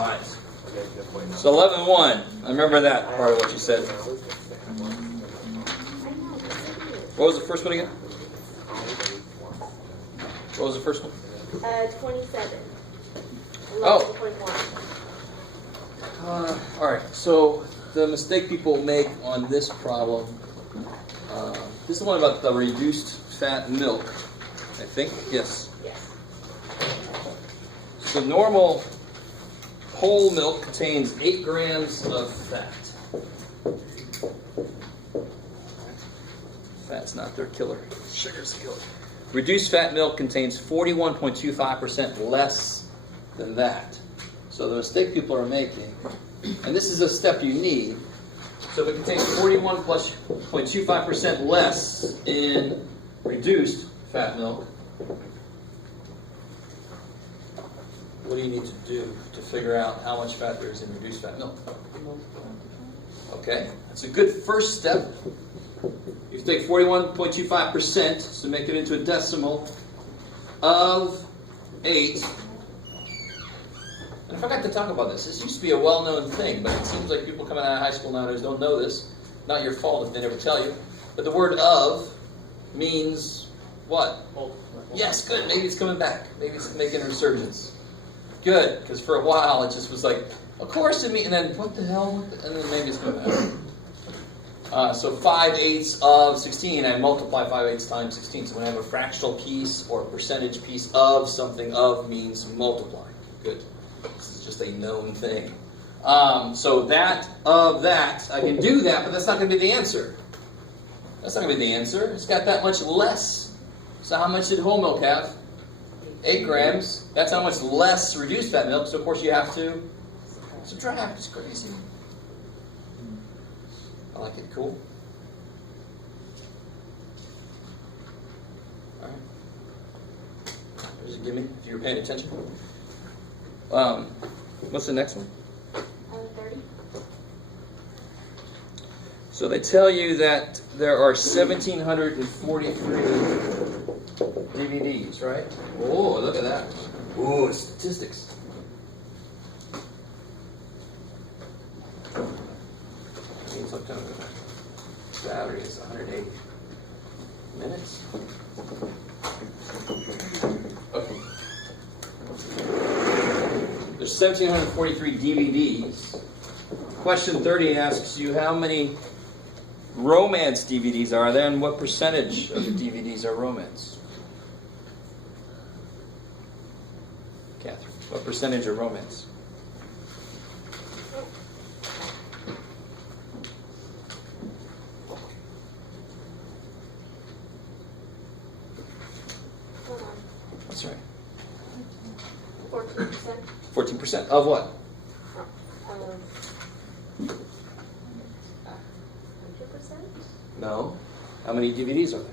right. So 11.1. I remember that part of what you said. What was the first one again? What was the first one? 27. Oh. 11.1. All right. So the mistake people make on this problem. This is the one about the reduced fat milk. I think. Yes. Yes. So normal whole milk contains 8 grams of fat. Fat's not their killer. Sugar's the killer. Reduced fat milk contains 41.25% less than that. So the mistake people are making, and this is a step you need. So if it contains 41.25% less in reduced fat milk, what do you need to do to figure out how much fat there is in reduced fat milk? Okay, that's a good first step. You take 41.25%, so make it into a decimal of 8. And I forgot to talk about this. This used to be a well-known thing, but it seems like people coming out of high school nowadays don't know this. Not your fault if they never tell you. But the word of means what? Yes, good. Maybe it's coming back. Maybe it's making a resurgence. Good, because for a while it just was like, of course it means, and then what the hell? And then maybe it's coming back. So 5/8 of 16, I multiply 5/8 times 16. So when I have a fractional piece or a percentage piece of something, of means multiply. Good. This is just a known thing. So that of that, I can do that, but that's not going to be the answer. That's not going to be the answer. It's got that much less. So how much did whole milk have? 8 grams. That's how much less reduced fat milk. So of course you have to subtract. It's crazy. I like it. Cool. All right. There's a gimme if you're paying attention. What's the next one? 30. So they tell you that there are 1,743 DVDs, right? Oh, look at that. Oh, statistics. Battery is 180 minutes. Okay. There's 1,743 DVDs. Question 30 asks you how many romance DVDs are there and what percentage of the DVDs are romance? Catherine, what percentage are romance? That's right. 14%. 14% of what? 100%? No. How many DVDs are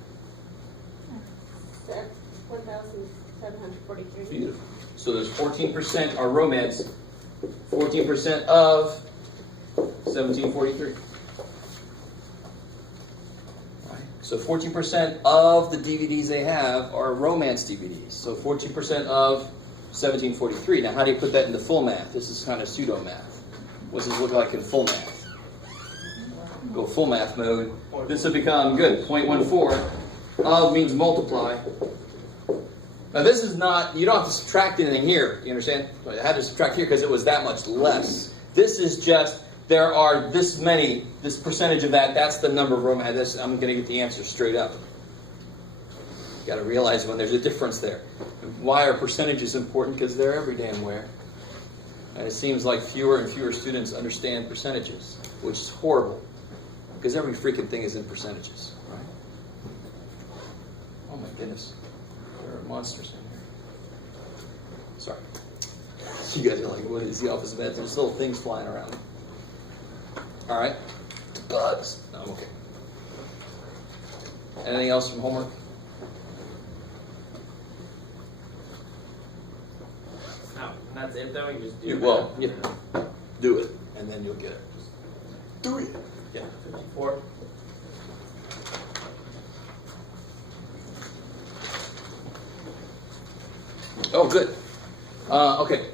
there? 1,743. Beautiful. So there's 14% are romance, 14% of 1,743. Right. So 14% of the DVDs they have are romance DVDs. So 14% of 1,743. Now how do you put that into full math? This is kind of pseudo math. What does this look like in full math? Go full math mode. This will become good. 0.14. Of means multiply. Now this is not, you don't have to subtract anything here, you understand? I had to subtract here because it was that much less. This is just, there are this many, this percentage of that, that's the number of romance. I'm going to get the answer straight up. You got to realize when there's a difference there. Why are percentages important? Because they're every damn where. And it seems like fewer and fewer students understand percentages, which is horrible. Because every freaking thing is in percentages, right? Oh my goodness. There are monsters in here. Sorry. You guys are like, what is the office of ed? There's little things flying around. Alright. Bugs. No, I'm okay. Anything else from homework? No, that's it though, you just do it. Well, yeah. Do it, and then you'll get it. Just do it. Yeah. 54. Oh, good. Okay.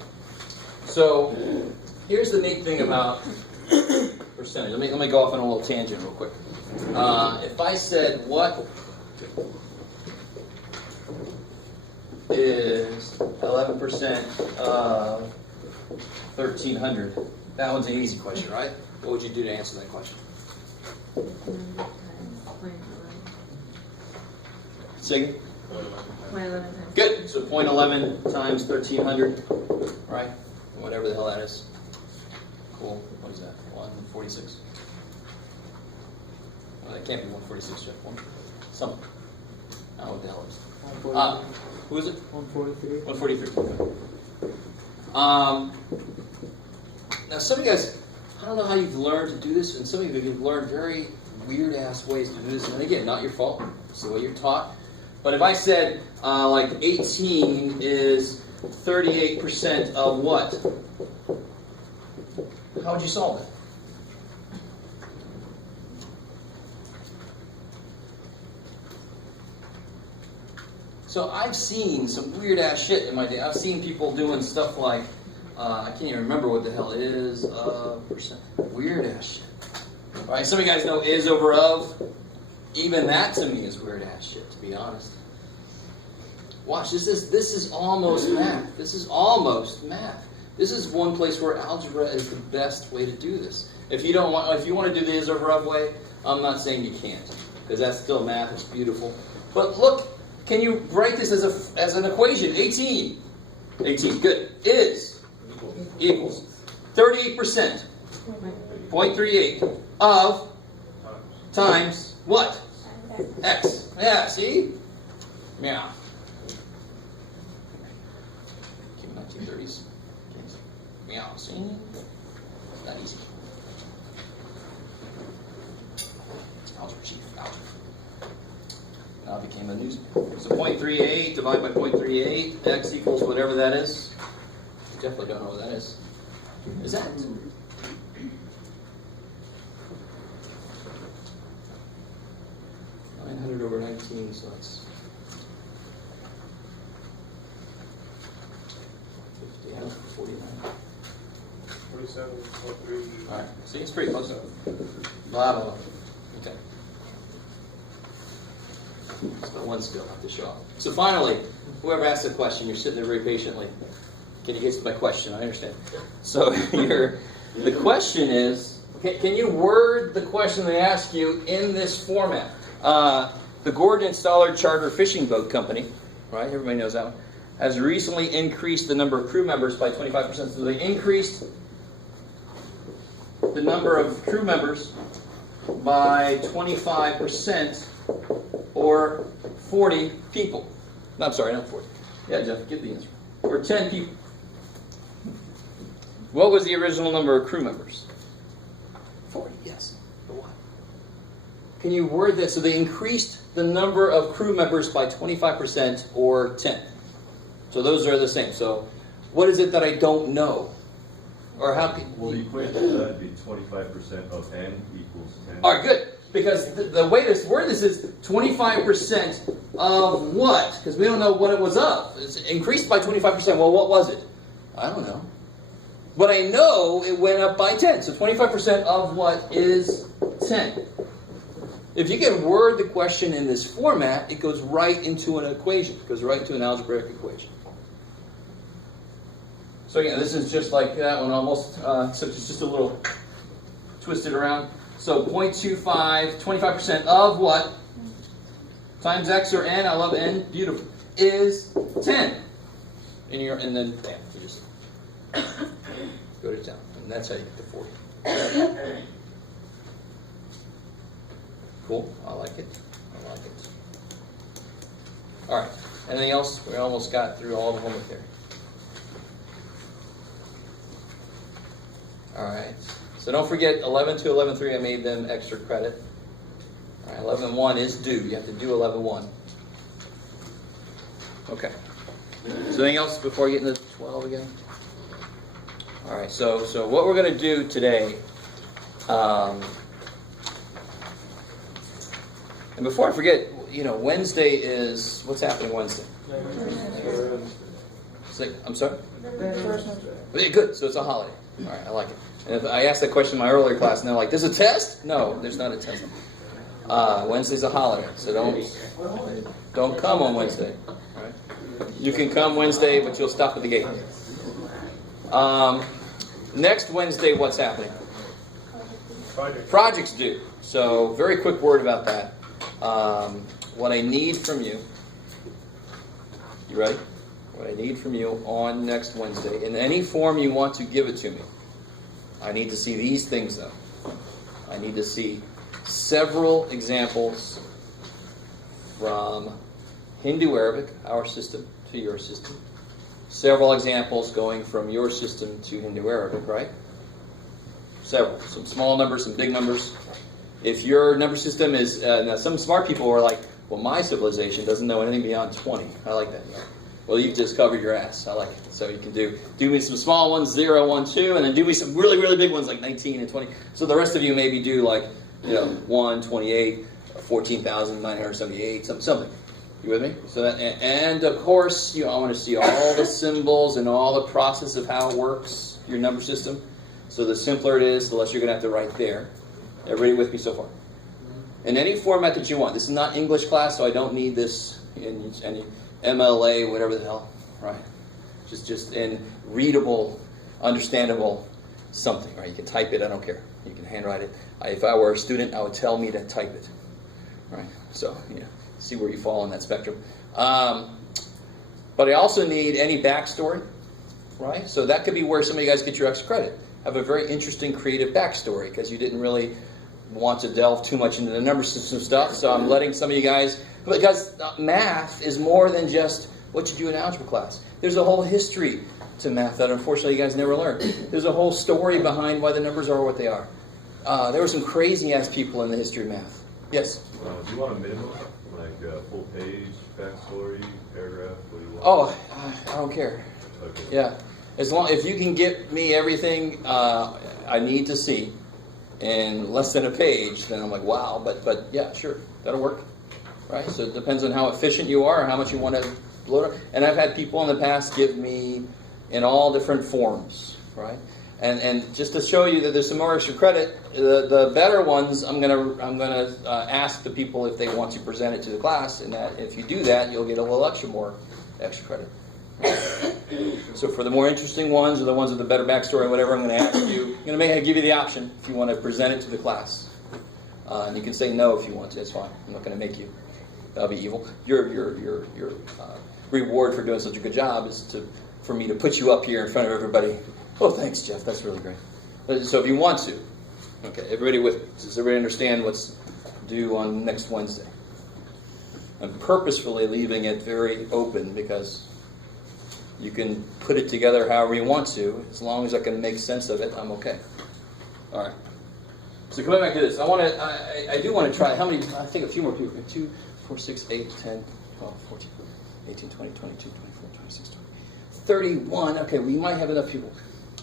So here's the neat thing about percentage. Let me go off on a little tangent real quick. If I said what is 11% of 1,300, that one's an easy question, right? What would you do to answer that question? Sig? Good. So 0.11 times 1,300, right? Whatever the hell that is. Cool. What is that? 146. Well, that can't be 146, Jeff. Something. I don't know what the hell it is. Who is it? 143. 143. Now, some of you guys, I don't know how you've learned to do this, and some of you have learned very weird-ass ways to do this. And again, not your fault. It's the way you're taught. But if I said, like, 18 is 38% of what? How would you solve it? So I've seen some weird-ass shit in my day. I've seen people doing stuff like, I can't even remember what the hell is, percent. Weird-ass shit. All right, some of you guys know is over of. Even that to me is weird-ass shit, to be honest. Watch, this is almost math. This is almost math. This is one place where algebra is the best way to do this. If you want to do the is over of way, I'm not saying you can't, because that's still math. It's beautiful. But look, can you write this as an equation? 18. 18. Good. Is equals 38%. 0.38 of times what? X. Yeah, see? Yeah. 1930s. Yeah, see? It's not easy. Algebra chief. Algebra. Now it became a news. So 0.38 divided by 0.38. X equals whatever that is. Definitely don't know what that is. Is that? Over 19, so that's 50, 49. 47.3. All right, see, it's pretty close. Blah, blah, blah. Okay. It's got one skill left to show off. So finally, whoever asked the question, you're sitting there very patiently. Can you get to my question? I understand. So the question is, can you word the question they ask you in this format? The Gordon Installer Charter Fishing Boat Company, right? Everybody knows that one, has recently increased the number of crew members by 25%. So they increased the number of crew members by 25%, or 40 people. No, I'm sorry, not 40. Yeah, Jeff, give the answer. Or 10 people. What was the original number of crew members? 40, yes. But why? Can you word this? So they increased the number of crew members by 25%, or 10. So those are the same. So what is it that I don't know? Or how can... Well, the equation would be 25% of n equals 10. All right, good. Because the way to word this is 25% of what? Because we don't know what it was of. It's increased by 25%. Well, what was it? I don't know. But I know it went up by 10. So 25% of what is 10? If you can word the question in this format, it goes right into an equation. It goes right into an algebraic equation. So again, this is just like that one almost, except it's just a little twisted around. So 0.25, 25% of what? Times x or n, I love n, beautiful, is 10. And then, bam, you just go to 10. And that's how you get to 40. Cool, I like it. I like it. All right, anything else? We almost got through all the homework there. All right, so don't forget 11 to 11.3, I made them extra credit. All right, 11.1 is due. You have to do 11.1. Okay. So anything else before I get into 12 again? All right, so what we're going to do today, and before I forget, Wednesday is, what's happening Wednesday? I'm sorry? Yeah, good, so it's a holiday. All right, I like it. And if I asked that question in my earlier class, and they're like, there's a test? No, there's not a test. Wednesday's a holiday, so don't come on Wednesday. All right? You can come Wednesday, but you'll stop at the gate. Next Wednesday, what's happening? Projects due. So, very quick word about that. What I need from you, you ready? What I need from you on next Wednesday, in any form you want to give it to me, I need to see these things though. I need to see several examples from Hindu-Arabic, our system, to your system. Several examples going from your system to Hindu-Arabic, right? Several. Some small numbers, some big numbers. If your number system is, now some smart people are like, well, my civilization doesn't know anything beyond 20. I like that. Well, you've just covered your ass. I like it. So you can do me some small ones, 0, 1, 2, and then do me some really, really big ones like 19 and 20. So the rest of you maybe do like, 1, 28, 14,978, something. You with me? So that, and of course, I want to see all the symbols and all the process of how it works, your number system. So the simpler it is, the less you're going to have to write there. Everybody with me so far? In any format that you want. This is not English class, so I don't need this in any MLA, whatever the hell, right? Just in readable, understandable something, right? You can type it, I don't care. You can handwrite it. If I were a student, I would tell me to type it, right? So, see where you fall on that spectrum. But I also need any backstory, right? So that could be where some of you guys get your extra credit. Have a very interesting, creative backstory because you didn't really want to delve too much into the number system stuff. So I'm letting some of you guys, because math is more than just what you do in algebra class. There's a whole history to math that unfortunately you guys never learned. There's a whole story behind why the numbers are what they are. There were some crazy-ass people in the history of math. Yes? Do you want a minimum, like full page, backstory, paragraph, what do you want? Oh, I don't care. Okay. Yeah. If you can get me everything I need to see in less than a page, then I'm like, wow, but yeah, sure, that'll work. Right? So it depends on how efficient you are and how much you want to load up. And I've had people in the past give me in all different forms, right? And just to show you that there's some more extra credit, the better ones, I'm gonna ask the people if they want to present it to the class, and that if you do that, you'll get a little extra credit. So for the more interesting ones, or the ones with the better backstory, or whatever, I'm going to ask you. I'm going to give you the option if you want to present it to the class, and you can say no if you want to. That's fine. I'm not going to make you. That'll be evil. Your reward for doing such a good job is for me to put you up here in front of everybody. Oh, thanks, Jeff. That's really great. So if you want to, okay, everybody with me. Does everybody understand what's due on next Wednesday? I'm purposefully leaving it very open because you can put it together however you want to. As long as I can make sense of it, I'm okay. All right. So coming back to this, I do want to try. How many? I think a few more people. 2, 4, 6, 8, 10, 12, 14, 18, 20, 22, 24, 26, 31. Okay, we might have enough people.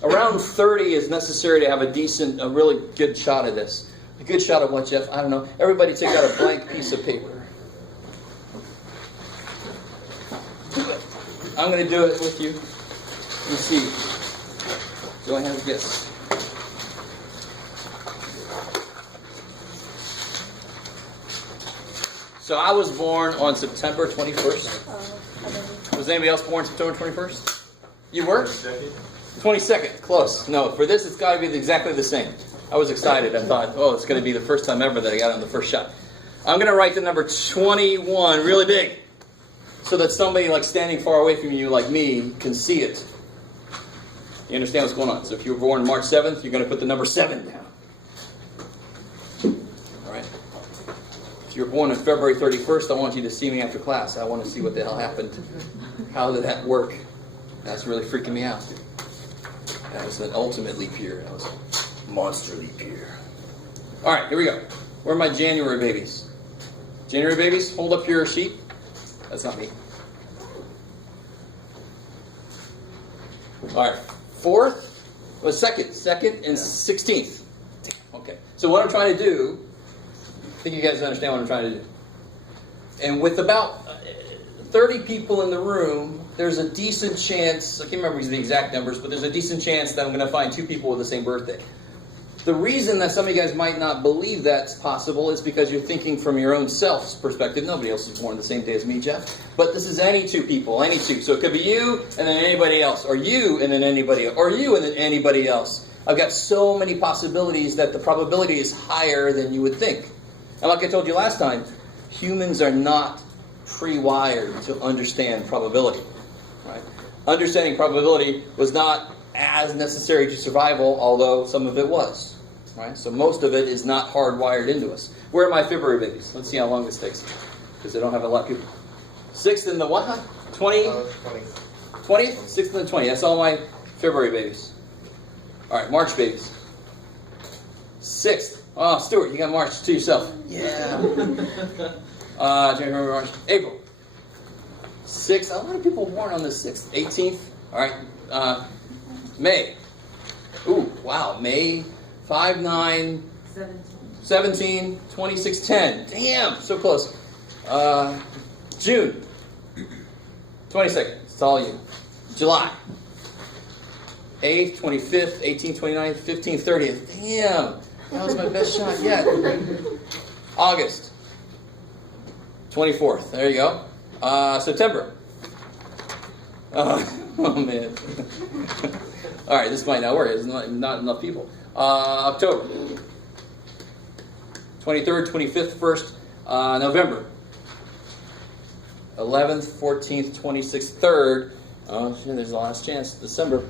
Around 30 is necessary to have a really good shot of this. A good shot of what, Jeff? I don't know. Everybody take out a blank piece of paper. I'm going to do it with you. Let's see. Do I have a guess? So I was born on September 21st. Was anybody else born September 21st? You were? 22nd. Close. No, for this it's got to be exactly the same. I was excited. I thought, it's going to be the first time ever that I got it on the first shot. I'm going to write the number 21 really big, so that somebody like standing far away from you, like me, can see it. You understand what's going on? So if you were born March 7th, you're going to put the number 7 down. All right? If you were born on February 31st, I want you to see me after class. I want to see what the hell happened. How did that work? That's really freaking me out. That was an ultimate leap year. That was a monster leap year. All right, here we go. Where are my January babies? January babies, hold up your sheet. That's not me. All right, 2nd and 16th. Okay, so what I'm trying to do, I think you guys understand what I'm trying to do. And with about 30 people in the room, there's a decent chance, I can't remember the exact numbers, but there's a decent chance that I'm going to find 2 people with the same birthday. The reason that some of you guys might not believe that's possible is because you're thinking from your own self's perspective. Nobody else is born the same day as me, Jeff. But this is any 2 people, any 2. So it could be you and then anybody else, or you and then anybody else, or you and then anybody else. I've got so many possibilities that the probability is higher than you would think. And like I told you last time, humans are not pre-wired to understand probability. Right? Understanding probability was not as necessary to survival, although some of it was. Right? So most of it is not hardwired into us. Where are my February babies? Let's see how long this takes, because they don't have a lot of people. 6th and the what? 20th? 6th and the 20th. That's all my February babies. All right, March babies. 6th. Oh, Stuart, you got March to yourself. Yeah. January, March, April. 6th. A lot of people born on the 6th. 18th. All right. May. Ooh, wow. May 5, 9, 17, 26, 10. Damn, so close. June 22nd. It's all you. July 8th, 25th, 18th, 29th, 15th, 30th. Damn, that was my best shot yet. August 24th. There you go. September. Oh man. All right, this might not work. There's not enough people. October 23rd, 25th, 1st. November 11th, 14th, 26th, 3rd. Oh, shit, there's the last chance. December.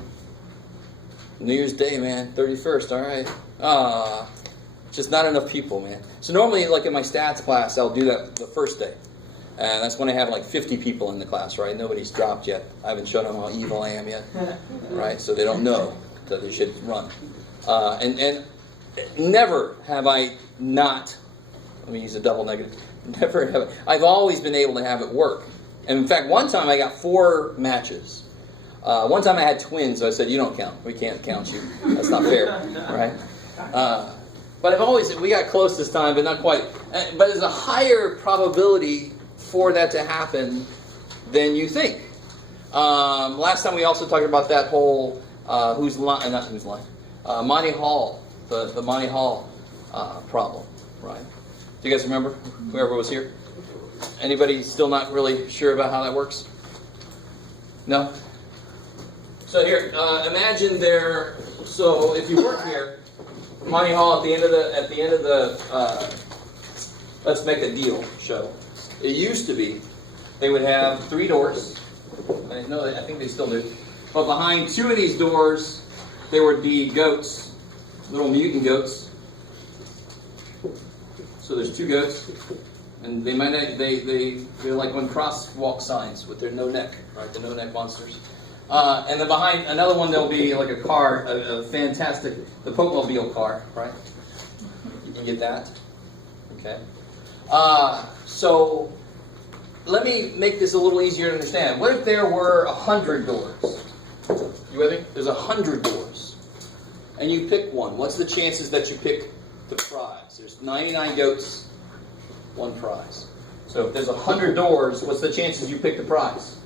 New Year's Day, man. 31st, all right. Just not enough people, man. So normally, like in my stats class, I'll do that the first day. And that's when I have like 50 people in the class, right? Nobody's dropped yet. I haven't shown them how evil I am yet, right? So they don't know that they should run. And never have I not, let me use a double negative, never have, I've always been able to have it work. And in fact, one time I got 4 matches. One time I had twins, so I said, you don't count. We can't count you. That's not fair, right? But I've always, we got close this time, but not quite. But there's a higher probability for that to happen than you think. Last time we also talked about that whole Monty Hall, the Monty Hall problem, right? Do you guys remember? Whoever was here? Anybody still not really sure about how that works? No? So here, imagine there. So if you work here, Monty Hall at the end of the let's make a deal show. It used to be they would have 3 doors. I think they still do. But behind 2 of these doors, there would be goats, little mutant goats. So there's 2 goats, and they're like on crosswalk signs with their no neck, right? The no neck monsters. And then behind another one, there'll be like a car, a fantastic, the Pope-mobile car, right? You can get that. Okay. So let me make this a little easier to understand. What if there were 100 doors? You with me? There's 100 doors. And you pick one. What's the chances that you pick the prize? There's 99 goats, 1 prize. So if there's 100 doors, what's the chances you pick the prize?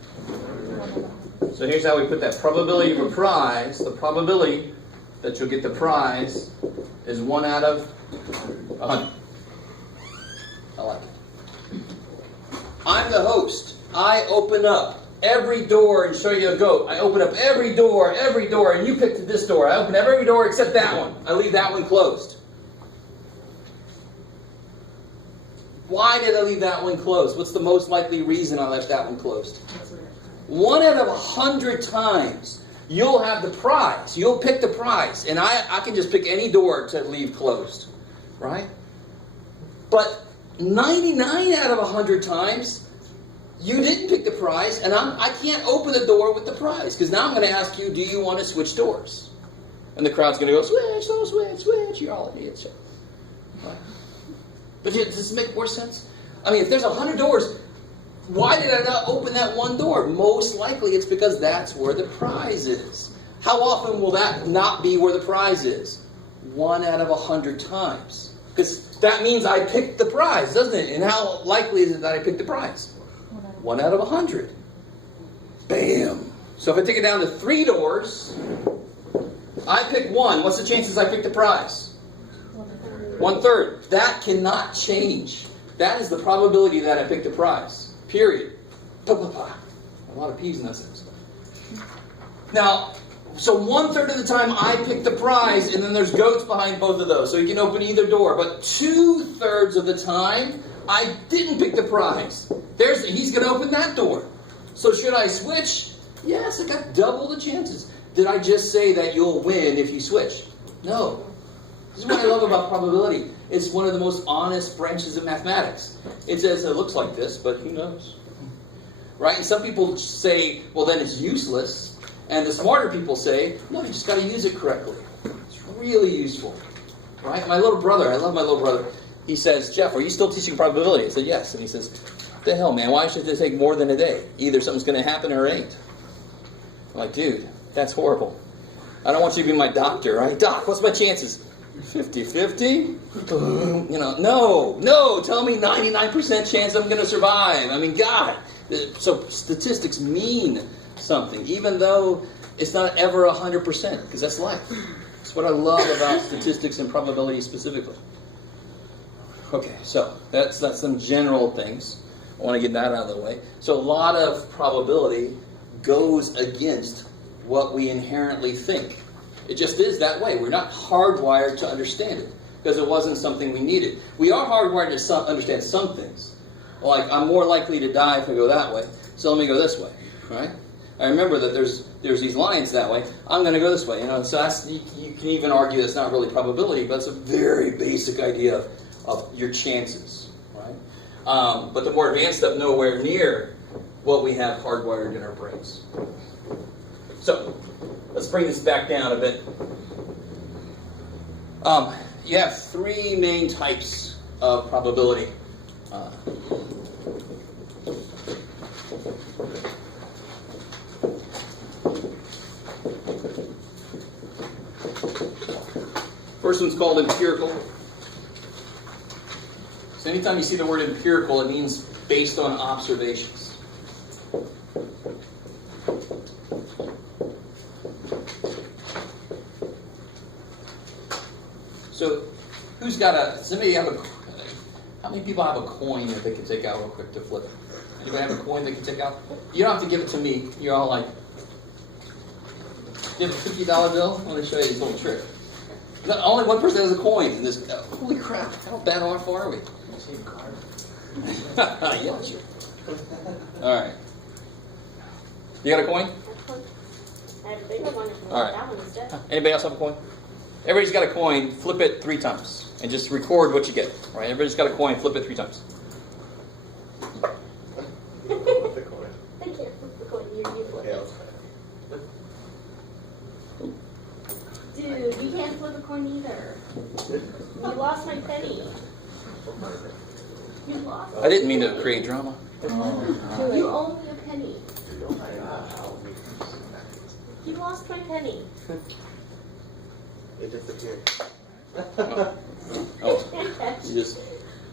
So here's how we put that. Probability of a prize, the probability that you'll get the prize is 1 out of 100. I like it. I'm the host. I open up every door and show you a goat. I open up every door, and you picked this door. I open up every door except that one. I leave that one closed. Why did I leave that one closed? What's the most likely reason I left that one closed? 1 out of 100 times, you'll have the prize. You'll pick the prize. And I can just pick any door to leave closed. Right? But 99 out of 100 times, you didn't pick the prize, and I can't open the door with the prize, because now I'm going to ask you, do you want to switch doors? And the crowd's going to go, switch, don't switch, switch. You're all idiots. Right? But does this make more sense? I mean, if there's 100 doors, why did I not open that one door? Most likely it's because that's where the prize is. How often will that not be where the prize is? 1 out of 100 times. Because that means I picked the prize, doesn't it? And how likely is it that I picked the prize? 1 out of 100. Bam. So if I take it down to 3 doors, I pick 1. What's the chances I pick the prize? 1/3. That cannot change. That is the probability that I pick the prize. Period. A lot of P's in that sentence. Now, so 1/3 of the time I pick the prize, and then there's goats behind both of those. So you can open either door. But 2/3 of the time, I didn't pick the prize. He's going to open that door. So should I switch? Yes, I got double the chances. Did I just say that you'll win if you switch? No. This is what I love about probability. It's one of the most honest branches of mathematics. It says it looks like this, but who knows? Right? And some people say, well, then it's useless. And the smarter people say, no, you just got to use it correctly. It's really useful. Right? My little brother, I love my little brother. He says, Jeff, are you still teaching probability? I said, yes. And he says, what the hell, man? Why should it take more than a day? Either something's going to happen or it ain't. I'm like, dude, that's horrible. I don't want you to be my doctor, right? Doc, what's my chances? 50-50? No, tell me 99% chance I'm going to survive. I mean, God. So statistics mean something, even though it's not ever 100%, because that's life. That's what I love about statistics and probability specifically. Okay, so that's some general things. I want to get that out of the way. So a lot of probability goes against what we inherently think. It just is that way. We're not hardwired to understand it because it wasn't something we needed. We are hardwired to understand some things. Like, I'm more likely to die if I go that way, so let me go this way, right? I remember that there's these lines that way. I'm going to go this way, So that's, you can even argue that's not really probability, but it's a very basic idea of your chances, right? But the more advanced stuff, nowhere near what we have hardwired in our brains. So, let's bring this back down a bit. You have 3 main types of probability. First one's called empirical. So anytime you see the word empirical, it means based on observations. So, who's got how many people have a coin that they can take out real quick to flip? Anybody have a coin they can take out? You don't have to give it to me. You're all like, you have a $50 bill? I'm going to show you this little trick. No, only one person has a coin in this. Holy crap, how bad off are we? Yeah, sure. Alright. You got a coin? I have a bigger one. All right. That one instead. Anybody else have a coin? Everybody's got a coin, flip it 3 times. And just record what you get. Right? Everybody's got a coin, flip it 3 times. I can't flip the coin. You flip it. Dude, you can't flip a coin either. You lost my penny. You lost. I didn't mean to create drama. You owe me a penny. You lost my penny. It disappeared.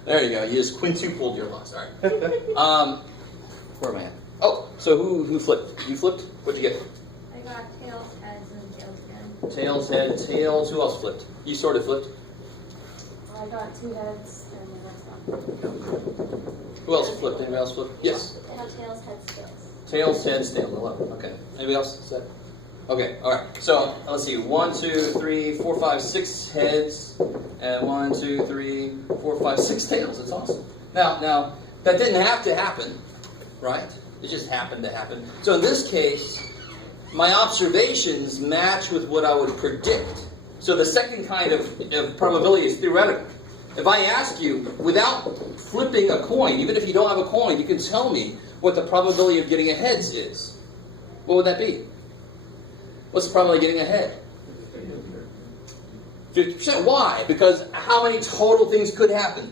There you go. You just quintupled your loss. All right. Where am I at? Oh, so who flipped? You flipped? What'd you get? I got tails, heads, and tails again. Tails, head, tails. Who else flipped? You sort of flipped. I got 2 heads and the rest not. Who else flipped? Anybody else flipped? Yes. I got tails, heads, tails. Tails, heads, tails. 11. Okay. Anybody else? Set. Okay. All right. So let's see. 1, 2, 3, 4, 5, 6 heads, and 1, 2, 3, 4, 5, 6 tails. That's awesome. Now that didn't have to happen, right? It just happened to happen. So in this case, my observations match with what I would predict. So the second kind of probability is theoretical. If I ask you, without flipping a coin, even if you don't have a coin, you can tell me what the probability of getting a heads is. What would that be? What's the probability of getting a head? 50%. Why? Because how many total things could happen?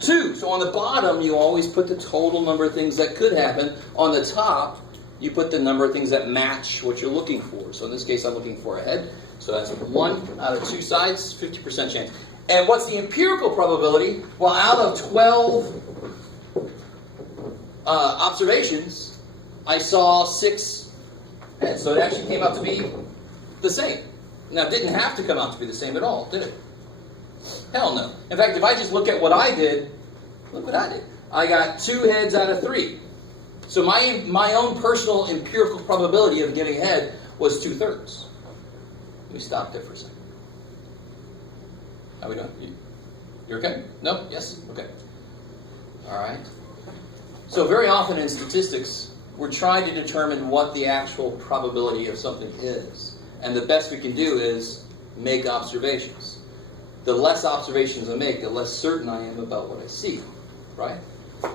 2. So on the bottom, you always put the total number of things that could happen. On the top, you put the number of things that match what you're looking for. So in this case, I'm looking for a head. So that's 1 out of 2 sides, 50% chance. And what's the empirical probability? Well, out of 12 observations, I saw 6 heads. So it actually came out to be the same. Now, it didn't have to come out to be the same at all, did it? Hell no. In fact, if I just look at what I did, look what I did. I got 2 heads out of 3. So my own personal empirical probability of getting ahead was 2/3. Let me stop there for a second. How we doing? You're okay? No? Yes? Okay. All right. So very often in statistics, we're trying to determine what the actual probability of something is. And the best we can do is make observations. The less observations I make, the less certain I am about what I see. Right?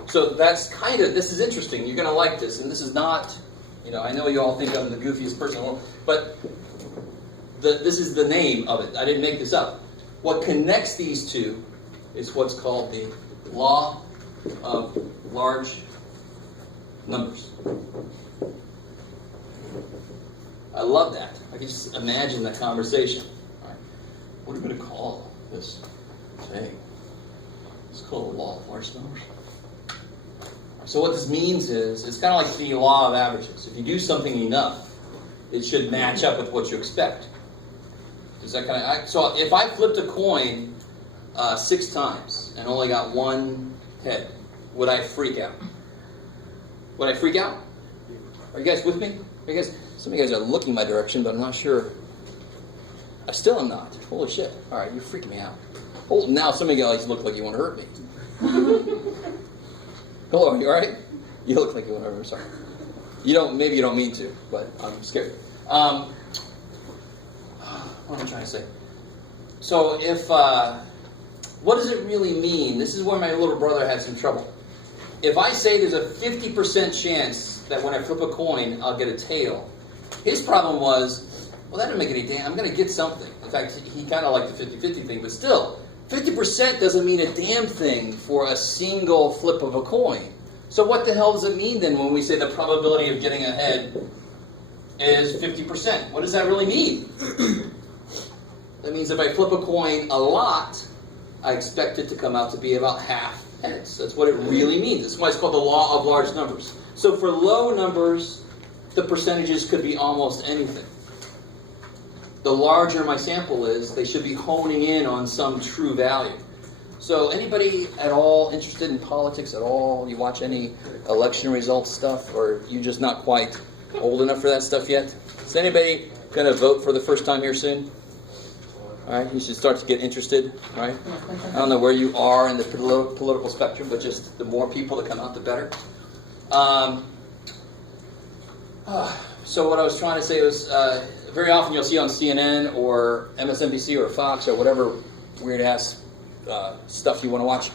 So that's kind of, this is interesting. You're going to like this. And this is not, I know you all think I'm the goofiest person in the world, but this is the name of it. I didn't make this up. What connects these two is what's called the law of large numbers. I love that. I can just imagine that conversation. All right. What are we going to call this thing? It's called the law of large numbers. So what this means is, it's kind of like the law of averages. If you do something enough, it should match up with what you expect. Does that so if I flipped a coin 6 times and only got 1 head, would I freak out? Would I freak out? Are you guys with me? Some of you guys are looking my direction, but I'm not sure. I still am not. Holy shit. All right, you're freaking me out. Oh, now some of you guys look like you want to hurt me. Hello, are you all right? You look like you want to hurt me. Sorry. Maybe you don't mean to, but I'm scared. What am I trying to say? So what does it really mean? This is where my little brother had some trouble. If I say there's a 50% chance that when I flip a coin, I'll get a tail, his problem was, well, that doesn't make any damn, I'm going to get something. In fact, he kind of liked the 50-50 thing, but still, 50% doesn't mean a damn thing for a single flip of a coin. So what the hell does it mean then when we say the probability of getting ahead is 50%? What does that really mean? That means if I flip a coin a lot, I expect it to come out to be about half heads. That's what it really means. That's why it's called the law of large numbers. So for low numbers, the percentages could be almost anything. The larger my sample is, they should be honing in on some true value. So anybody at all interested in politics at all? You watch any election results stuff, or you just not quite old enough for that stuff yet? Is anybody going to vote for the first time here soon? All right, you should start to get interested, right? I don't know where you are in the political spectrum, but just the more people that come out, the better. So what I was trying to say was, very often you'll see on CNN or MSNBC or Fox or whatever weird-ass stuff you want to watch,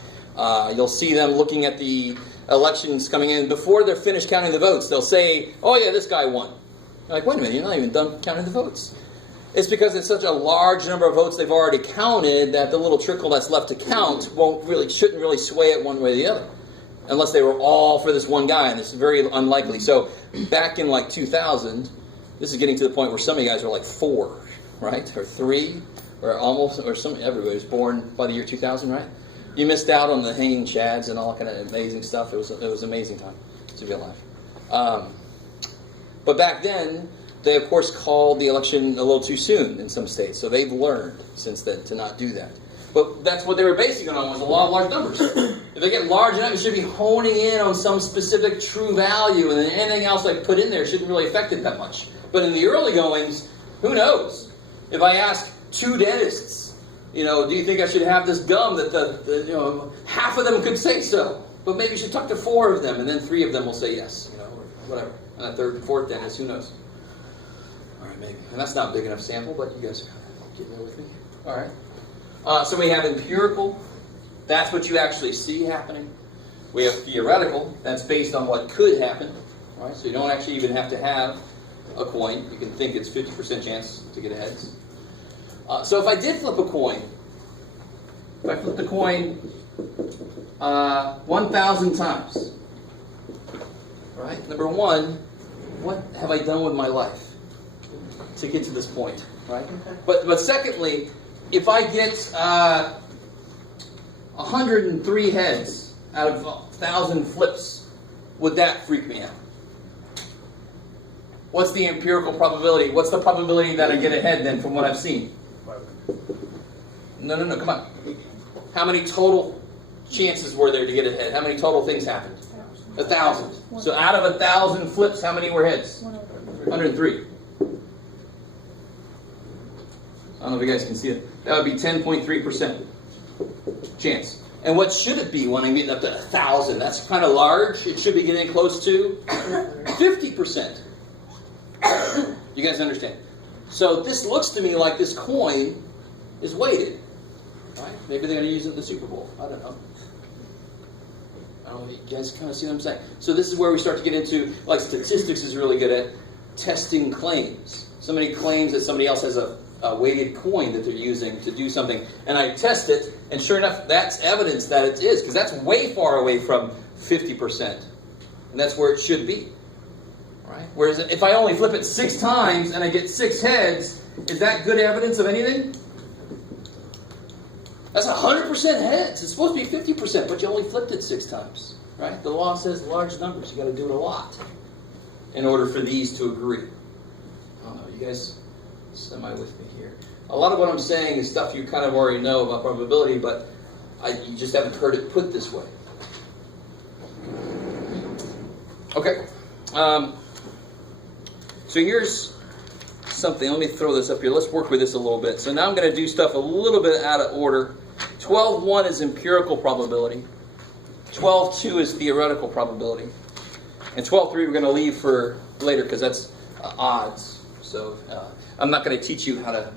you'll see them looking at the elections coming in. Before they're finished counting the votes, they'll say, oh yeah, this guy won. You're like, wait a minute, you're not even done counting the votes. It's because it's such a large number of votes they've already counted that the little trickle that's left to count shouldn't really sway it one way or the other. Unless they were all for this one guy, and it's very unlikely. So back in like 2000, this is getting to the point where some of you guys are like 4, right? Or 3, or almost, or everybody was born by the year 2000, right? You missed out on the hanging chads and all kind of amazing stuff. It was an amazing time to be alive. But back then, they of course called the election a little too soon in some states. So they've learned since then to not do that. But that's what they were basing it on, was the law of large numbers. If they get large enough, it should be honing in on some specific true value, and then anything else I put in there shouldn't really affect it that much. But in the early goings, who knows? If I ask 2 dentists, do you think I should have this gum that half of them could say so, but maybe you should talk to 4 of them, and then 3 of them will say yes, or whatever. And a 3rd and 4th dentist, who knows? All right, maybe. And that's not a big enough sample, but you guys are getting there with me. All right. So we have empirical. That's what you actually see happening. We have theoretical. That's based on what could happen. All right. So you don't actually even have to have a coin. You can think it's 50% chance to get ahead. So if I did flip a coin, if I flipped the coin 1,000 times, right? Number one, what have I done with my life to get to this point, right? But secondly, if I get 103 heads out of 1,000 flips, would that freak me out? What's the empirical probability? What's the probability that I get ahead then from what I've seen? No, come on. How many total chances were there to get ahead? How many total things happened? 1,000. So out of 1,000 flips, how many were heads? 103. I don't know if you guys can see it. That would be 10.3% chance. And what should it be when I'm getting up to 1,000? That's kind of large. It should be getting close to 50%. You guys understand? So this looks to me like this coin is weighted. Right? Maybe they're going to use it in the Super Bowl. I don't know. I don't know if you guys kind of see what I'm saying. So this is where we start to get into, like statistics is really good at testing claims. Somebody claims that somebody else has a weighted coin that they're using to do something, and I test it, and sure enough, that's evidence that it is, because that's way far away from 50%, and that's where it should be. Right? Whereas if I only flip it 6 times and I get 6 heads, is that good evidence of anything? That's 100% heads. It's supposed to be 50%, but you only flipped it 6 times. Right? The law says large numbers. You got to do it a lot in order for these to agree. I don't know. You guys semi with me here. A lot of what I'm saying is stuff you kind of already know about probability, but you just haven't heard it put this way. Okay. So here's something. Let me throw this up here. Let's work with this a little bit. So now I'm going to do stuff a little bit out of order. 12.1 is empirical probability. 12.2 is theoretical probability. And 12.3 we're going to leave for later because that's odds. So I'm not going to teach you how to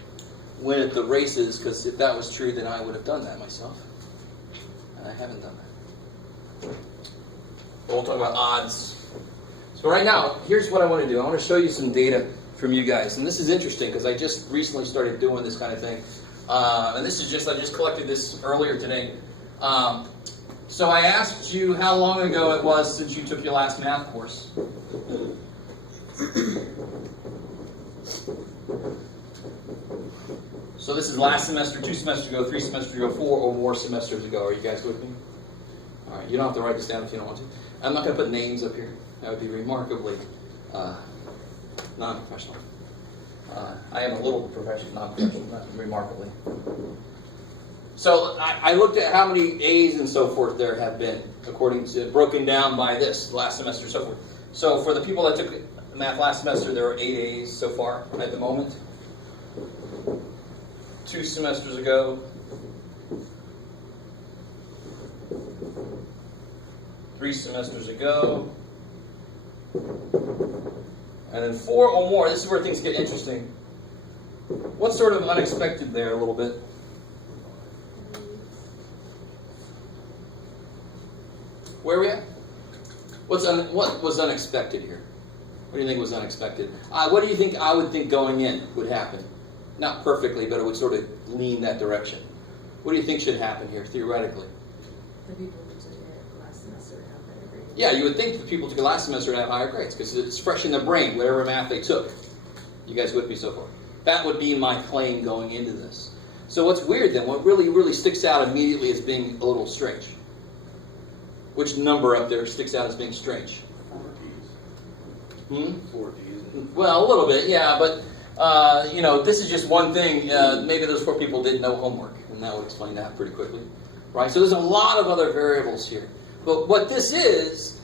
win at the races, because if that was true, then I would have done that myself. And I haven't done that. But we'll talk about odds. So right now, here's what I want to do. I want to show you some data from you guys. And this is interesting because I just recently started doing this kind of thing. And this is just, I just collected this earlier today. So I asked you how long ago it was since you took your last math course. So this is last semester, 2 semesters ago, 3 semesters ago, 4 or more semesters ago. Are you guys with me? All right, you don't have to write this down if you don't want to. I'm not going to put names up here. That would be remarkably non-professional. I am a little professional, non-professional, not remarkably. So I looked at how many A's and so forth there have been, according to, broken down by this, last semester, so forth. So for the people that took math last semester, there were 8 A's so far at the moment. 2 semesters ago, 3 semesters ago, and then 4 or more. This is where things get interesting. What's sort of unexpected there a little bit? Where are we at? What was unexpected here? What do you think was unexpected? What do you think I would think going in would happen? Not perfectly, but it would sort of lean that direction. What do you think should happen here, theoretically? The people who took it last semester would have better grades. Yeah, you would think the people who took it last semester would have higher grades, because it's fresh in their brain, whatever math they took. You guys with me so far? That would be my claim going into this. So what's weird then, what really, really sticks out immediately as being a little strange? Which number up there sticks out as being strange? 4 D's. 4 D's. Well, a little bit, yeah, but this is just one thing. Maybe those 4 people didn't know homework, and that would explain that pretty quickly, right? So there's a lot of other variables here. But what this is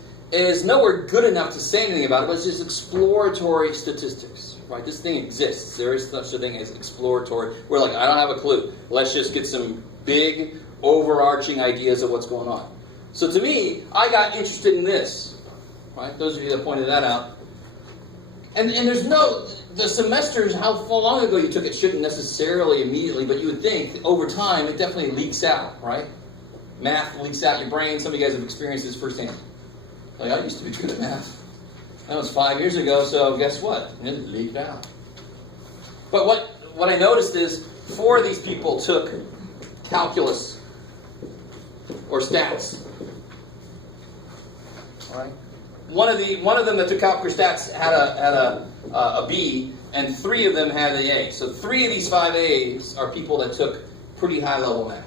nowhere good enough to say anything about it, but it's just exploratory statistics, right? This thing exists. There is such a thing as exploratory. We're like, I don't have a clue. Let's just get some big, overarching ideas of what's going on. So to me, I got interested in this, right? Those of you that pointed that out. And there's the semesters, how long ago you took it shouldn't necessarily immediately, but you would think over time it definitely leaks out, right? Math leaks out your brain. Some of you guys have experienced this firsthand. Like, I used to be good at math. That was 5 years ago, so guess what? It leaked out. But what I noticed is 4 of these people took calculus or stats. All right. One of them that took calculus stats had a B, and 3 of them had an A. So 3 of these 5 A's are people that took pretty high level math.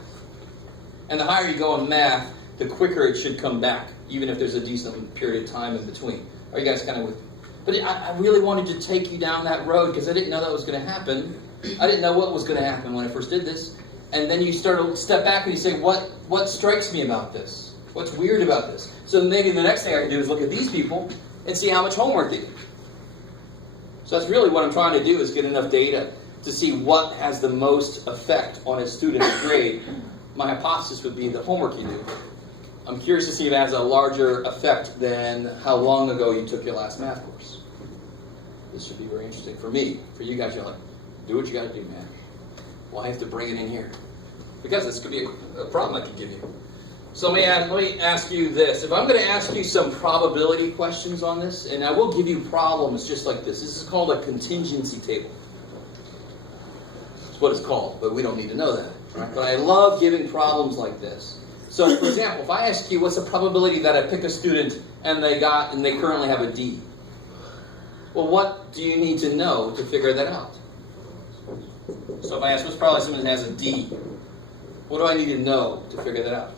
And the higher you go in math, the quicker it should come back. even if there's a decent period of time in between. Are you guys kind of with me? But I really wanted to take you down that road because I didn't know that was going to happen. I didn't know what was going to happen when I first did this. And then you start to step back and you say, what strikes me about this? What's weird about this? So maybe the next thing I can do is look at these people and see how much homework they do. So that's really what I'm trying to do, is get enough data to see what has the most effect on a student's grade. My hypothesis would be the homework you do. I'm curious to see if it has a larger effect than how long ago you took your last math course. This should be very interesting for me. For you guys, you're like, do what you got to do, man. Why have to bring it in here? Because this could be a problem I could give you. So let me ask you this. If I'm going to ask you some probability questions on this, and I will give you problems just like this. This is called a contingency table. That's what it's called, but we don't need to know that. Right? But I love giving problems like this. So, for example, if I ask you what's the probability that I pick a student and they currently have a D, well, what do you need to know to figure that out? So if I ask what's probably someone has a D, what do I need to know to figure that out?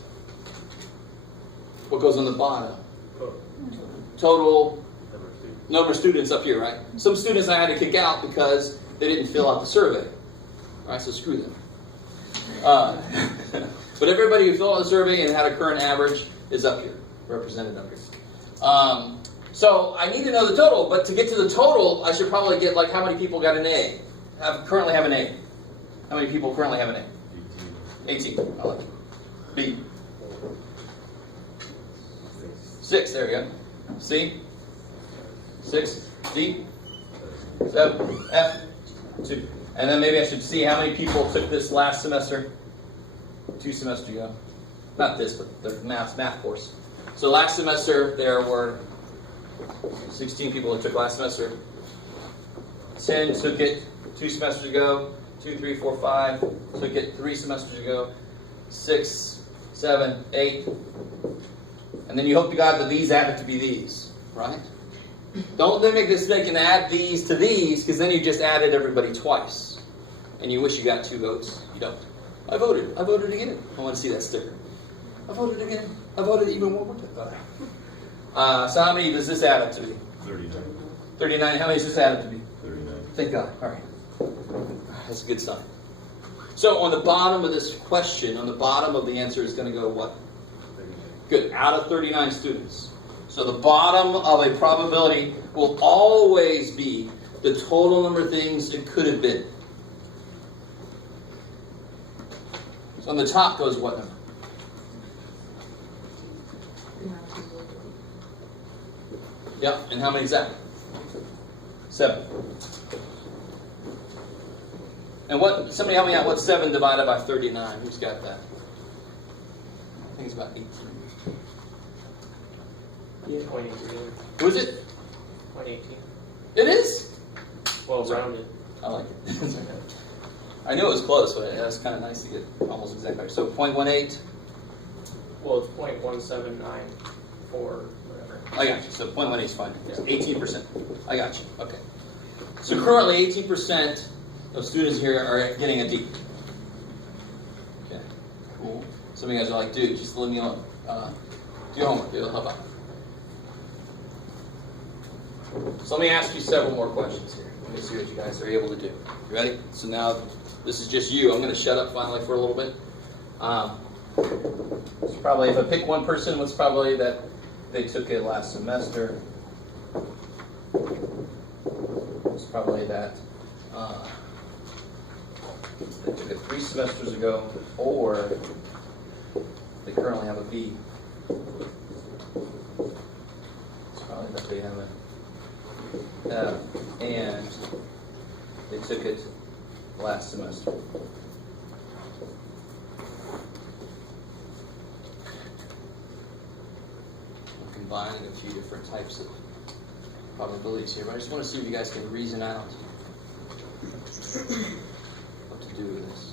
What goes on the bottom? Total number of students up here, right? Some students I had to kick out because they didn't fill out the survey. All right, so screw them. But everybody who filled out the survey and had a current average is up here, represented up here. So I need to know the total, but to get to the total, I should probably get like how many people got an A, currently have an A. How many people currently have an A? 18. I like it. B. 6. There we go. C. 6. D. 7. F. 2. And then maybe I should see how many people took this last semester. 2 semesters ago. Not this, but the math course. So last semester there were 16 people that took last semester. 10 took it 2 semesters ago. 2, 3, 4, 5 took it 3 semesters ago. 6, 7, 8. And then you hope to God that these add up to be these, right? Don't then make this mistake and add these to these, because then you just added everybody twice. And you wish you got 2 votes. You don't. I voted. I voted again. I want to see that sticker. I voted again. I voted even more. So how many does this add up to be? 39. 39. How many does this add up to be? 39. Thank God. All right. That's a good sign. So on the bottom of this question, on the bottom of the answer is going to go what? Good. Out of 39 students. So the bottom of a probability will always be the total number of things it could have been. So on the top goes what number? Yep. And how many is that? 7. And what? Somebody help me out. What's 7 divided by 39? Who's got that? I think it's about 18. Yeah, 0.18. Who is it? 0.18. It is? Well, rounded. I like it. I knew it was close, but it was kind of nice to get almost exactly. So 0.18. Well, it's 0.1794, whatever. I got you. So 0.18 is fine. It's 18%. I got you. Okay. So currently 18% of students here are getting a D. Okay. Cool. Some of you guys are like, dude, just leave me alone. Do your homework. It'll help out. So let me ask you several more questions here. Let me see what you guys are able to do. You ready? So now this is just you. I'm going to shut up finally for a little bit. It's probably, if I pick one person, what's probably that they took it last semester? It's probably that they took it 3 semesters ago, or they currently have a B. It's probably that they have a F, and they took it last semester. I'm combining a few different types of probabilities here, but I just want to see if you guys can reason out what to do with this.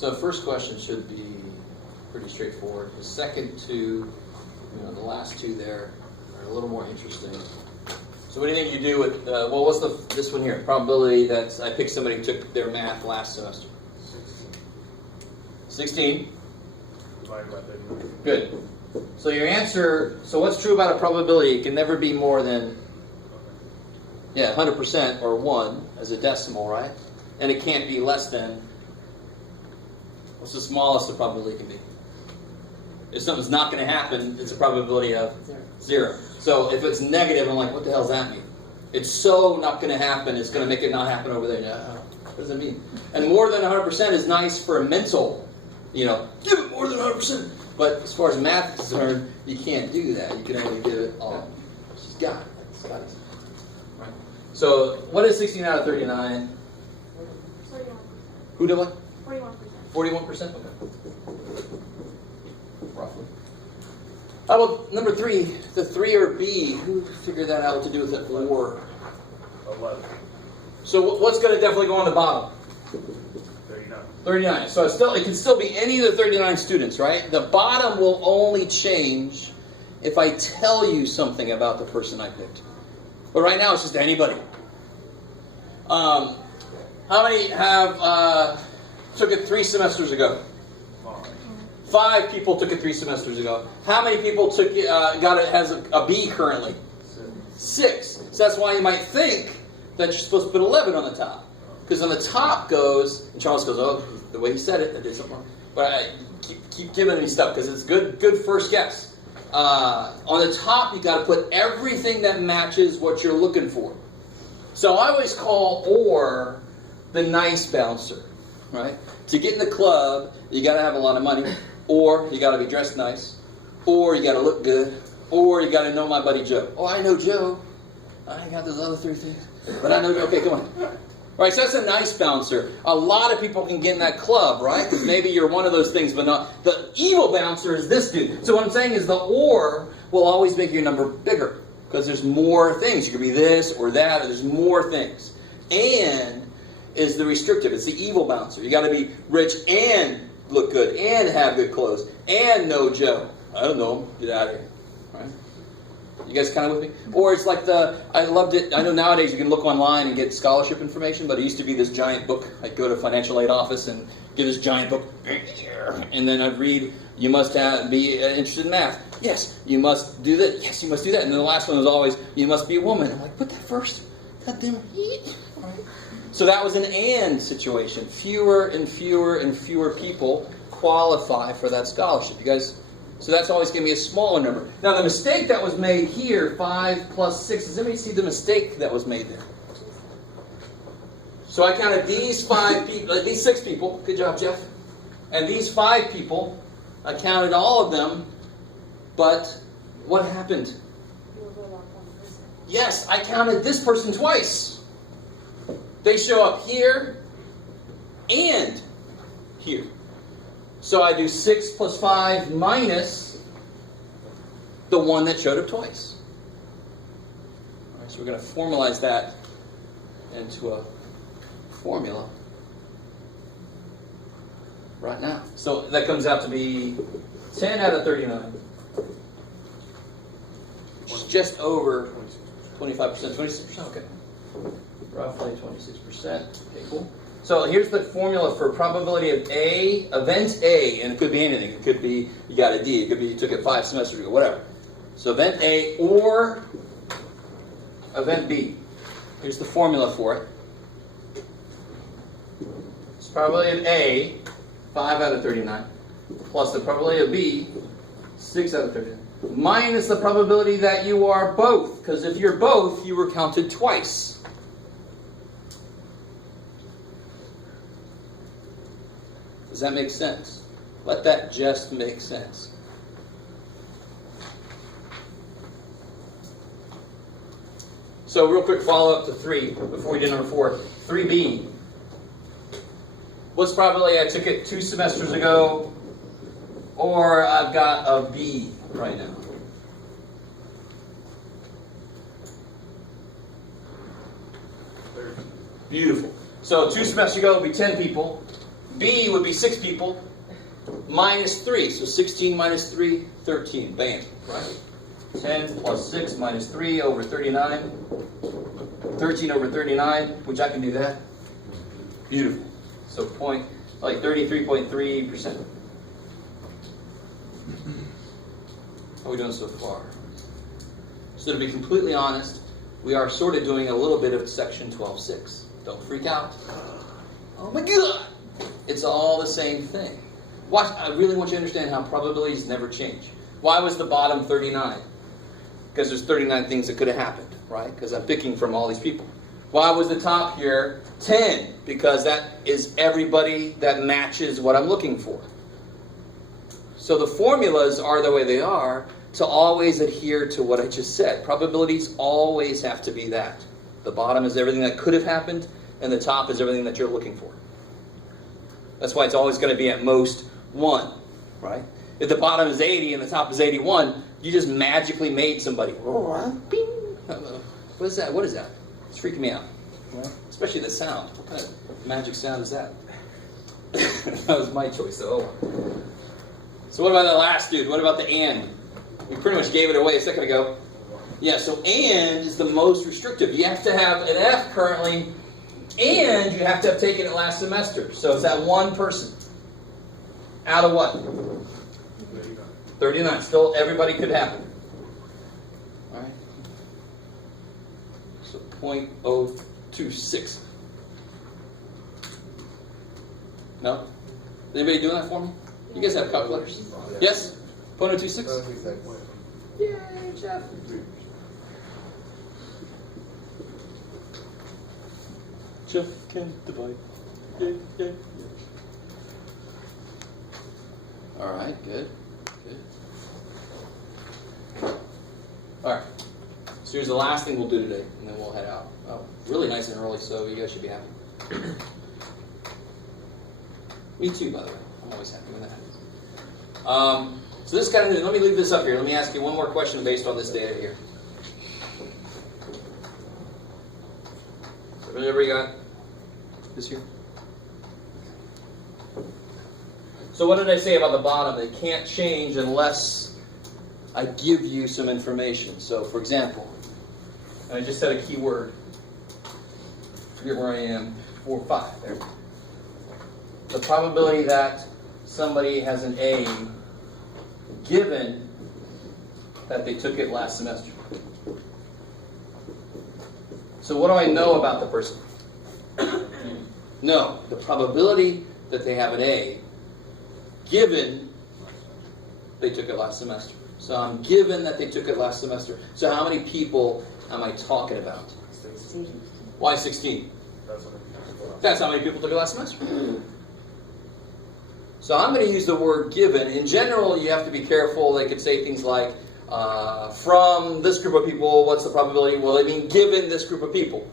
So the first question should be pretty straightforward. The second two, the last two there are a little more interesting. So what do you think you do with, what's this one here? Probability that I picked somebody who took their math last semester. 16. Divided by 39. Good. So your answer, so what's true about a probability? It can never be more than, 100% or 1 as a decimal, right? And it can't be less than, what's the smallest the probability can be? If something's not going to happen, it's a probability of 0. So if it's negative, I'm like, what the hell does that mean? It's so not going to happen, it's going to make it not happen over there. What does that mean? And more than 100% is nice for a mental, give it more than 100%. But as far as math is concerned, you can't do that. You can only give it all. She's got it. It's got it. Right. So what is 16 out of 39? 41%. Who did what? 41%. 41%? Okay. Roughly. How about number 3? The 3 or B? Who figured that out what to do with it? Or 11. so what's going to definitely go on the bottom? 39. 39. So it can still be any of the 39 students, right? The bottom will only change if I tell you something about the person I picked. But right now it's just anybody. How many have took it 3 semesters ago? 5 people took it 3 semesters ago. How many people took it, has a B currently? 6. So that's why you might think that you're supposed to put 11 on the top. Because on the top goes, and Charles goes, oh, the way he said it, I did something wrong. But I keep giving me stuff because it's good first guess. On the top, you got to put everything that matches what you're looking for. So I always call or the nice bouncer, right? To get in the club, you got to have a lot of money, or you got to be dressed nice, or you got to look good, or you got to know my buddy Joe. Oh, I know Joe. I ain't got those other 3 things, but I know Joe. Okay, come on. Right, so that's a nice bouncer. A lot of people can get in that club, right? Because maybe you're one of those things, but not. The evil bouncer is this dude. So what I'm saying is the or will always make your number bigger. Because there's more things. You could be this or that, or there's more things. And is the restrictive. It's the evil bouncer. You got to be rich and look good and have good clothes and know Joe. I don't know him. Get out of here. Right? You guys kind of with me? Or it's like I loved it. I know nowadays you can look online and get scholarship information, but it used to be this giant book. I'd go to a financial aid office and get this giant book, and then I'd read, you must be interested in math. Yes, you must do that. Yes, you must do that. And then the last one was always, you must be a woman. I'm like, put that first. God damn it. So that was an and situation. Fewer and fewer and fewer people qualify for that scholarship. You guys... So that's always going to be a smaller number. Now the mistake that was made here, 5 plus 6, does anybody see the mistake that was made there? So I counted these 5 people, these 6 people, good job Jeff, and these 5 people, I counted all of them, but what happened? Yes, I counted this person twice. They show up here and here. So I do 6 plus 5 minus the one that showed up twice. All right, so we're going to formalize that into a formula right now. So that comes out to be 10 out of 39. Which is just over 25%. 26%? Okay. Roughly 26%. Okay, cool. So here's the formula for probability of A, event A, and it could be anything. It could be you got a D, it could be you took it 5 semesters ago, whatever. So event A or event B. Here's the formula for it. It's probability of A, 5 out of 39, plus the probability of B, 6 out of 39, minus the probability that you are both, because if you're both, you were counted twice. Does that make sense? Let that just make sense. So real quick follow-up to 3 before we do number 4. 3B. What's probably I took it 2 semesters ago, or I've got a B right now? Beautiful. So 2 semesters ago would be 10 people. B would be 6 people minus 3. So 16 minus 3, 13. Bam. Right? 10 plus 6 minus 3 over 39. 13 over 39, which I can do that. Beautiful. So 33.3%. How are we doing so far? So to be completely honest, we are sort of doing a little bit of section 12.6. Don't freak out. Oh my God! It's all the same thing. Watch. I really want you to understand how probabilities never change. Why was the bottom 39? Because there's 39 things that could have happened, right? Because I'm picking from all these people. Why was the top here 10? Because that is everybody that matches what I'm looking for. So the formulas are the way they are to always adhere to what I just said. Probabilities always have to be that. The bottom is everything that could have happened, and the top is everything that you're looking for. That's why it's always going to be at most 1, right? If the bottom is 80 and the top is 81, you just magically made somebody. Bing. What is that? What is that? It's freaking me out. Especially the sound. What kind of magic sound is that? That was my choice, though. So what about that last dude? What about the and? We pretty much gave it away a second ago. Yeah, so and is the most restrictive. You have to have an F currently, and you have to have taken it last semester. So it's that one person. Out of what? 39. Still, everybody could happen. All right. So 0.026. No? Is anybody doing that for me? You guys have calculators? Yes? 0.026? Yay, Jeff. Jeff can divide. Yay, yay. All right, good. All right. So here's the last thing we'll do today, and then we'll head out. Oh, really nice and early, so you guys should be happy. Me too, by the way. I'm always happy when that happens. So this kind of, let me leave this up here. Let me ask you one more question based on this data here. So everybody got this here? So what did I say about the bottom? They can't change unless I give you some information. So for example, I just said a key word. Forget where I am. 4, 5. There. The probability that somebody has an A given that they took it last semester. So what do I know about the person? No, the probability that they have an A given they took it last semester. So I'm given that they took it last semester. So how many people am I talking about? 16. Why 16? That's how many people took it last semester. So I'm going to use the word given. In general, you have to be careful. They could say things like, from this group of people, what's the probability? Well, I mean, given this group of people.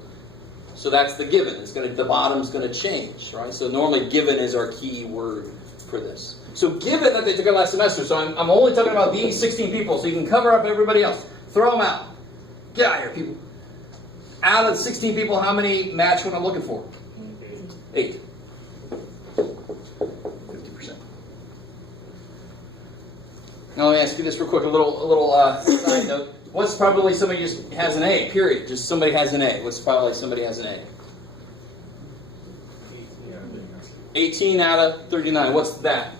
So that's the given. It's going to, the bottom's going to change, right? So normally given is our key word for this. So given that they took it last semester, so I'm only talking about these 16 people, so you can cover up everybody else. Throw them out. Get out of here, people. Out of the 16 people, how many match what I'm looking for? 8. 50%. Now let me ask you this real quick, a little side note. What's the probability somebody just has an A, period? Just somebody has an A. What's the probability somebody has an A? 18 out of 39. What's that?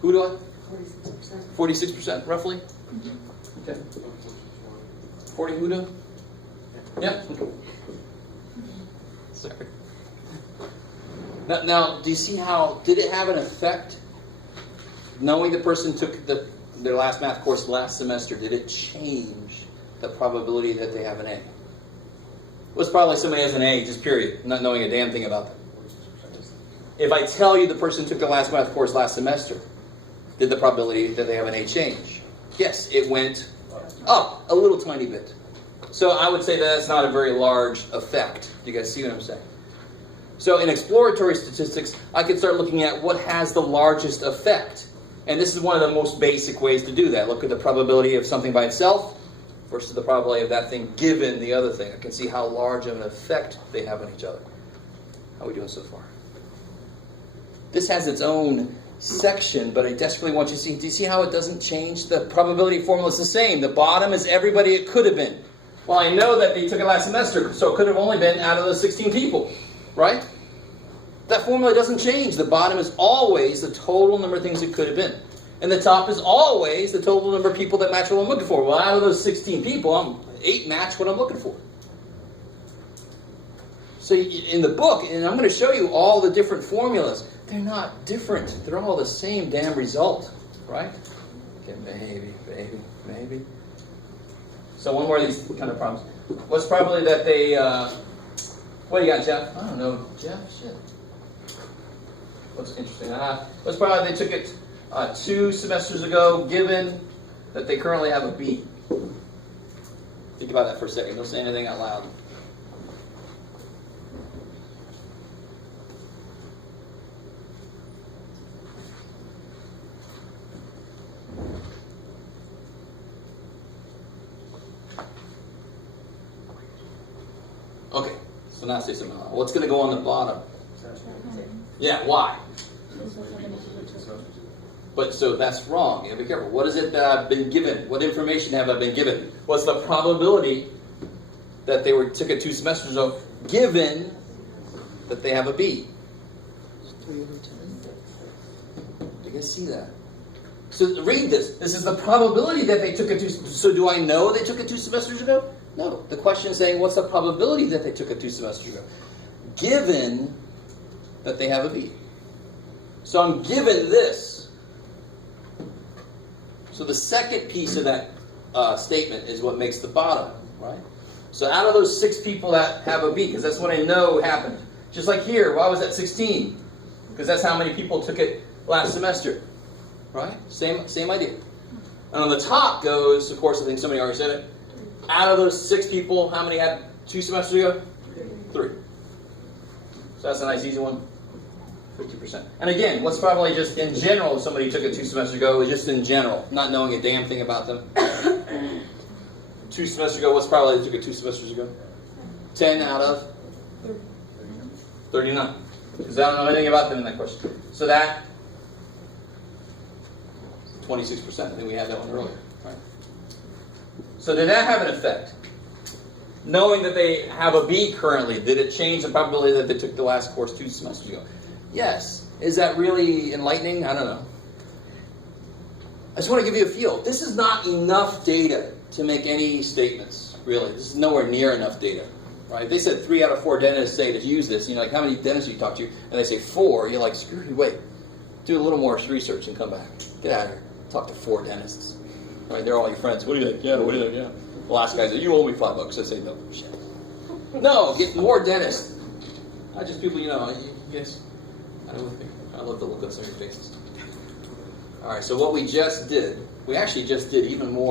Who do I? 46%. 46%, roughly? Okay. 40 who do? Yep. Sorry. Now, do you see how, did it have an effect? Knowing the person took their last math course last semester, did it change the probability that they have an A? What's probably somebody has an A, just period, not knowing a damn thing about them? If I tell you the person took the last math course last semester, did the probability that they have an A change? Yes, it went up a little tiny bit. So I would say that's not a very large effect. Do you guys see what I'm saying? So in exploratory statistics, I could start looking at what has the largest effect. And this is one of the most basic ways to do that. Look at the probability of something by itself versus the probability of that thing given the other thing. I can see how large of an effect they have on each other. How are we doing so far? This has its own section, but I desperately want you to see. Do you see how it doesn't change? The probability formula is the same. The bottom is everybody it could have been. Well, I know that they took it last semester, so it could have only been out of those 16 people, right? That formula doesn't change. The bottom is always the total number of things it could have been. And the top is always the total number of people that match what I'm looking for. Well, out of those 16 people, 8 match what I'm looking for. So in the book, and I'm going to show you all the different formulas, they're not different. They're all the same damn result, right? Okay, maybe. So one more of these kind of problems. What's probably that they, what do you got, Jeff? I don't know, Jeff, shit. Looks interesting. What's probably they took it 2 semesters ago, given that they currently have a B. Think about that for a second. Don't say anything out loud. Okay, so now say something else. What's going to go on the bottom? Yeah, why? But so that's wrong. You have to be careful. What is it that I've been given? What information have I been given? What's the probability that they took it 2 semesters ago, given that they have a B? 3 over 10. You guys see that? So read this. This is the probability that they took it 2. So do I know they took it 2 semesters ago? No. The question is saying, what's the probability that they took it 2 semesters ago, given that they have a B? So I'm given this. So the second piece of that statement is what makes the bottom, right? So out of those 6 people that have a B, because that's what I know happened. Just like here, why was that 16? Because that's how many people took it last semester, right? Same idea. And on the top goes, of course, I think somebody already said it. Out of those 6 people, how many had 2 semesters ago? 3. So that's a nice easy one. 50%. And again, what's probably just in general, if somebody took it 2 semesters ago, is just in general, not knowing a damn thing about them. 2 semesters ago, what's probably they took it 2 semesters ago? 10 out of 39. Because I don't know anything about them in that question. So that 26%. I think we had that one earlier. Right? So did that have an effect? Knowing that they have a B currently, did it change the probability that they took the last course 2 semesters ago? Yes. Is that really enlightening? I don't know. I just want to give you a feel. This is not enough data to make any statements, really. This is nowhere near enough data. Right? They said 3 out of 4 dentists say to use this. You know, like, how many dentists do you talk to? And they say 4. You're like, screw you, wait. Do a little more research and come back. Get out of here. Talk to 4 dentists. Right? They're all your friends. What do you think? Yeah, what do you think? Yeah. The last guy said, you owe me $5. I say, no, shit. No, get more dentists. Not just people, you know, yes. I love the look on some of your faces. All right, so what we just did, we actually just did even more.